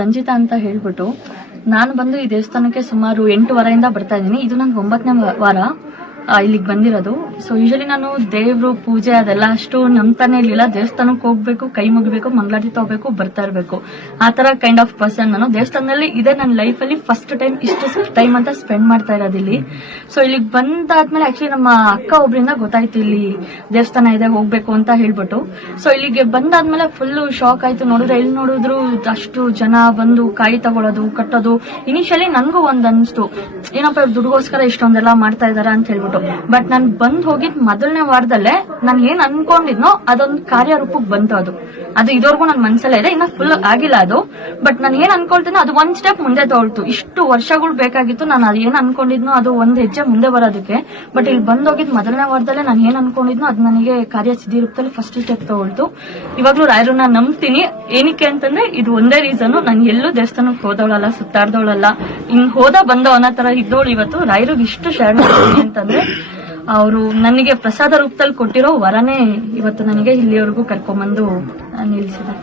ರಂಜಿತಾ ಅಂತ ಹೇಳ್ಬಿಟ್ಟು ನಾನು ಬಂದು ಈ ದೇವಸ್ಥಾನಕ್ಕೆ ಸುಮಾರು 8 ವಾರದಿಂದ ಬರ್ತಾ ಇದ್ದೀನಿ. ಇದು ನಂಗೆ 9ನೇ ವಾರ ಇಲ್ಲಿಗೆ ಬಂದಿರೋದು. ಸೊ ಯೂಶಲಿ ನಾನು ದೇವ್ರು ಪೂಜೆ ಅದೆಲ್ಲ ಅಷ್ಟು ನಂಬ್ತಾನೆ ಇರ್ಲಿಲ್ಲ. ದೇವಸ್ಥಾನಕ್ಕೆ ಹೋಗ್ಬೇಕು, ಕೈ ಮುಗಿಬೇಕು, ಮಂಗಳಾರತಿ ತಗೋಬೇಕು, ಬರ್ತಾ ಇರ್ಬೇಕು, ಆ ತರ ಕೈಂಡ್ ಆಫ್ ಪರ್ಸನ್ ನಾನು. ದೇವಸ್ಥಾನದಲ್ಲಿ ಇದೇ ನನ್ನ ಲೈಫ್ ಅಲ್ಲಿ ಫಸ್ಟ್ ಟೈಮ್ ಇಷ್ಟು ಟೈಮ್ ಅಂತ ಸ್ಪೆಂಡ್ ಮಾಡ್ತಾ ಇರೋದು ಇಲ್ಲಿ. ಸೊ ಇಲ್ಲಿಗೆ ಬಂದಾದ್ಮೇಲೆ ಆಕ್ಚುಲಿ ನಮ್ಮ ಅಕ್ಕ ಒಬ್ರಿಂದ ಗೊತ್ತಾಯ್ತು ಇಲ್ಲಿ ದೇವಸ್ಥಾನ ಇದೆ ಹೋಗ್ಬೇಕು ಅಂತ ಹೇಳ್ಬಿಟ್ಟು. ಸೊ ಇಲ್ಲಿಗೆ ಬಂದಾದ್ಮೇಲೆ ಫುಲ್ ಶಾಕ್ ಆಯ್ತು. ನೋಡಿದ್ರೆ ಎಲ್ಲಿ ನೋಡಿದ್ರು ಅಷ್ಟು ಜನ ಬಂದು ಕಾಯಿ ತಗೊಳ್ಳೋದು, ಕಟ್ಟೋದು. ಇನಿಷಿಯಲಿ ನನ್ಗೂ ಒಂದ್ ಅನ್ಸ್ತು, ಏನಪ್ಪ ದುಡ್ಗೋಸ್ಕರ ಇಷ್ಟೊಂದೆಲ್ಲ ಮಾಡ್ತಾ ಇದಾರ ಅಂತ ಹೇಳ್ಬಿಟ್ಟು. ಬಟ್ ನಾನು ಬಂದ್ ಹೋಗಿದ್ ಮೊದಲನೇ ವಾರದಲ್ಲೇ ನಾನು ಏನ್ ಅನ್ಕೊಂಡಿದ್ನೋ ಅದೊಂದು ಕಾರ್ಯರೂಪಕ್ಕೆ ಬಂತು. ಅದು ಇದುವರೆಗೂ ನನ್ನ ಮನ್ಸಲ್ಲೇ ಇದೆ, ಇನ್ನ ಫುಲ್ ಆಗಿಲ್ಲ ಅದು. ಬಟ್ ನಾನು ಏನ್ ಅನ್ಕೊಳ್ತೀನೋ ಅದು ಒಂದ್ ಸ್ಟೆಪ್ ಮುಂದೆ ತಗೊಳ್ತು. ಇಷ್ಟು ವರ್ಷಗಳು ಬೇಕಾಗಿತ್ತು ನಾನು ಅದು ಏನ್ ಅನ್ಕೊಂಡಿದ್ನೋ ಅದು ಒಂದ್ ಹೆಜ್ಜೆ ಮುಂದೆ ಬರೋದಕ್ಕೆ. ಬಟ್ ಇಲ್ಲಿ ಬಂದೋಗಿದ್ ಮೊದಲನೇ ವಾರದಲ್ಲೇ ನಾನು ಏನ್ ಅನ್ಕೊಂಡಿದ್ನೋ ಅದು ನನಗೆ ಕಾರ್ಯ ಸಿದ್ಧಿ ರೂಪದಲ್ಲಿ ಫಸ್ಟ್ ಸ್ಟೆಪ್ ತಗೊಳ್ತು. ಇವಾಗ್ಲೂ ರಾಯರನ್ನ ನಂಬ್ತೀನಿ. ಏನಕ್ಕೆ ಅಂತಂದ್ರೆ ಇದು ಒಂದೇ ರೀಸನ್, ನಾನು ಎಲ್ಲೂ ದೇವಸ್ಥಾನಕ್ಕೆ ಹೋದವಳಲ್ಲ, ಸುತ್ತಾಡ್ದವಳಲ್ಲ, ಹಿಂಗ್ ಹೋದ ಬಂದವ ಅನ್ನೋ ತರ ಇದ್ದವಳು. ಇವತ್ತು ರಾಯರಿಗೆ ಇಷ್ಟು ಶರಣ ಅಂತಂದ್ರೆ ಅವರು ನನಗೆ ಪ್ರಸಾದ ರೂಪದಲ್ಲಿ ಕೊಟ್ಟಿರೋ ವರನೇ ಇವತ್ತು ನನಗೆ ಇಲ್ಲಿವರೆಗೂ ಕರ್ಕೊಂಡ್ಬಂದು ನಿಲ್ಸಿದೆ.